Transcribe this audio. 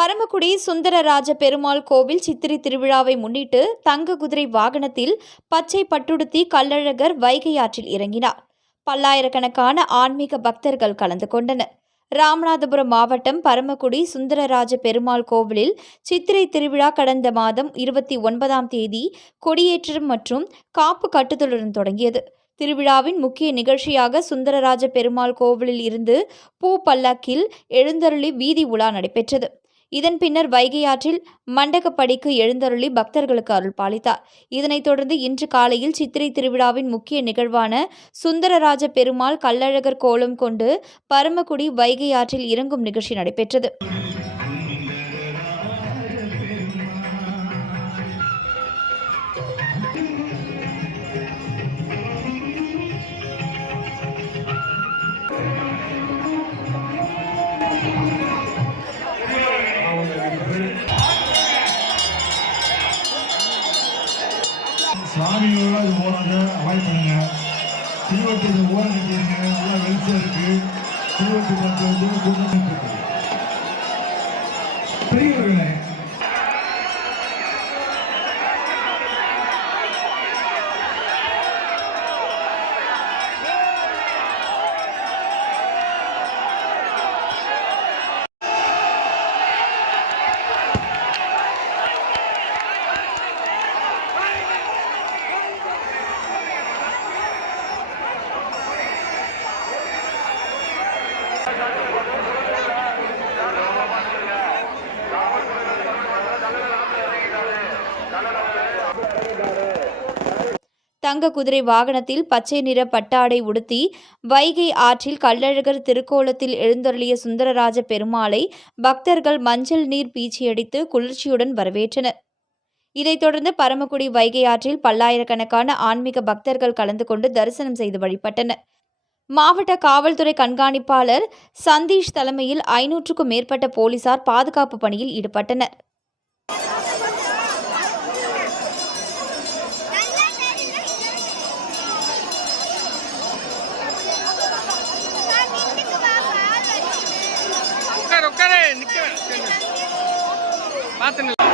பரமக்குடி சுந்தரராஜ பெருமாள் கோவில் சித்திரை திருவிழாவை முன்னிட்டு தங்க குதிரை வாகனத்தில் பச்சை பட்டுடுத்தி கள்ளழகர் வைகை ஆற்றில் இறங்கினார். பல்லாயிரக்கணக்கான ஆன்மீக பக்தர்கள் கலந்து கொண்டனர். ராமநாதபுரம் மாவட்டம் பரமக்குடி சுந்தரராஜ பெருமாள் கோவிலில் சித்திரை திருவிழா கடந்த மாதம் இருபத்தி ஒன்பதாம் தேதி கொடியேற்றம் மற்றும் காப்பு கட்டுதலுடன் தொடங்கியது. திருவிழாவின் முக்கிய நிகழ்ச்சியாக சுந்தரராஜ பெருமாள் கோவிலில் இருந்து பூ பல்லக்கில் எழுந்தருளி வீதி உலா நடைபெற்றது. இதன் பின்னர் வைகை ஆற்றில் மண்டகப்படிக்கு எழுந்தருளி பக்தர்களுக்கு அருள் பாலித்தார். இதனைத் தொடர்ந்து இன்று காலையில் சித்திரை திருவிழாவின் முக்கிய நிகழ்வான சுந்தரராஜ பெருமாள் கள்ளழகர் கோலம் கொண்டு பரமக்குடி வைகை ஆற்றில் இறங்கும் நிகழ்ச்சி நடைபெற்றது. சாமியோட இது போறாங்க அவாய்ட் பண்ணுங்க. திருவட்டத்தை ஓரம் கட்டிடுங்க நல்லா வெளிச்சம் இருக்கு. திருவட்டு பட்டு வந்து கூட்டம் தங்க குதிரை வாகனத்தில் பச்சை நிற பட்டாடை உடுத்தி வைகை ஆற்றில் கள்ளழகர் திருக்கோலத்தில் எழுந்தருளிய சுந்தரராஜ பெருமாளை பக்தர்கள் மஞ்சள் நீர் பீச்சியடித்து குளிர்ச்சியுடன் வரவேற்றனர். இதைத் தொடர்ந்து பரமக்குடி வைகை ஆற்றில் பல்லாயிரக்கணக்கான ஆன்மீக பக்தர்கள் கலந்து கொண்டு தரிசனம் செய்து வழிபட்டனர். மாவட்ட காவல்துறை கண்காணிப்பாளர் சந்தீஷ் தலைமையில் ஐநூற்றுக்கும் மேற்பட்ட போலீசார் பாதுகாப்பு பணியில் ஈடுபட்டனர். பார்த்து